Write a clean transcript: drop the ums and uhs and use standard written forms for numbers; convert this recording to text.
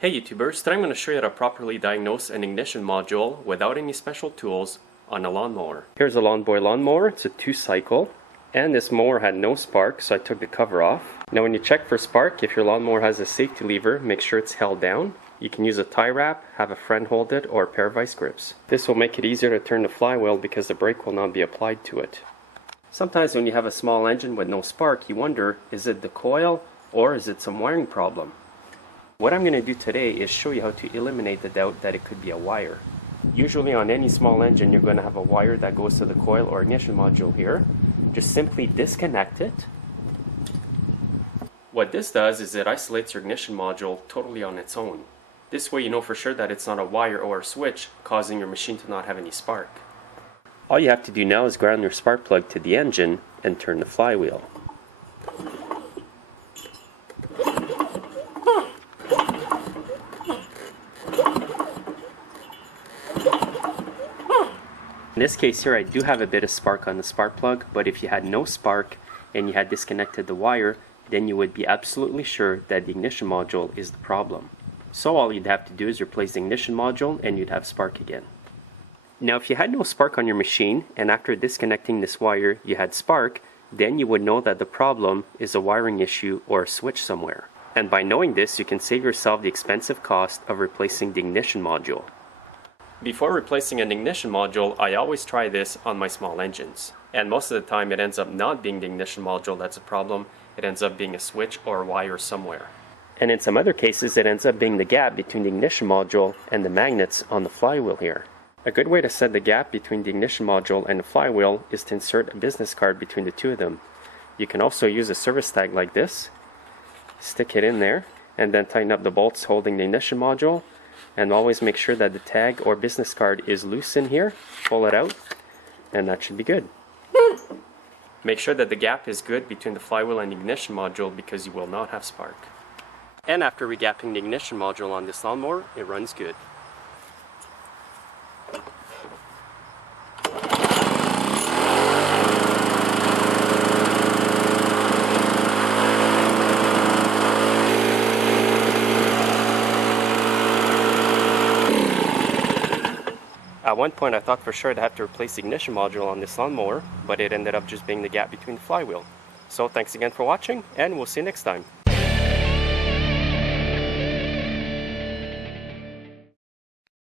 Hey YouTubers, today I'm going to show you how to properly diagnose an ignition module without any special tools on a lawnmower. Here's a lawnmower. It's a 2-cycle, and this mower had no spark, so I took the cover off. Now when you check for spark, if your lawnmower has a safety lever, make sure it's held down. You can use a tie wrap, have a friend hold it, or a pair of vice grips. This will make it easier to turn the flywheel because the brake will not be applied to it. Sometimes when you have a small engine with no spark, you wonder, is it the coil or is it some wiring problem? What I'm going to do today is show you how to eliminate the doubt that it could be a wire. Usually on any small engine you're going to have a wire that goes to the coil or ignition module here. Just simply disconnect it. What this does is it isolates your ignition module totally on its own. This way you know for sure that it's not a wire or a switch causing your machine to not have any spark. All you have to do now is ground your spark plug to the engine and turn the flywheel. In this case here I do have a bit of spark on the spark plug, but if you had no spark and you had disconnected the wire, then you would be absolutely sure that the ignition module is the problem. So all you'd have to do is replace the ignition module and you'd have spark again. Now if you had no spark on your machine and after disconnecting this wire you had spark, then you would know that the problem is a wiring issue or a switch somewhere. And by knowing this, you can save yourself the expensive cost of replacing the ignition module. Before replacing an ignition module, I always try this on my small engines. And most of the time it ends up not being the ignition module that's a problem, it ends up being a switch or a wire somewhere. And in some other cases it ends up being the gap between the ignition module and the magnets on the flywheel here. A good way to set the gap between the ignition module and the flywheel is to insert a business card between the two of them. You can also use a service tag like this, stick it in there, and then tighten up the bolts holding the ignition module. And always make sure that the tag or business card is loose in here. Pull it out, and that should be good. Make sure that the gap is good between the flywheel and the ignition module because you will not have spark. And after regapping the ignition module on this lawnmower, it runs good. At one point I thought for sure I'd have to replace the ignition module on this lawnmower, but it ended up just being the gap between the flywheel. So thanks again for watching, and we'll see you next time.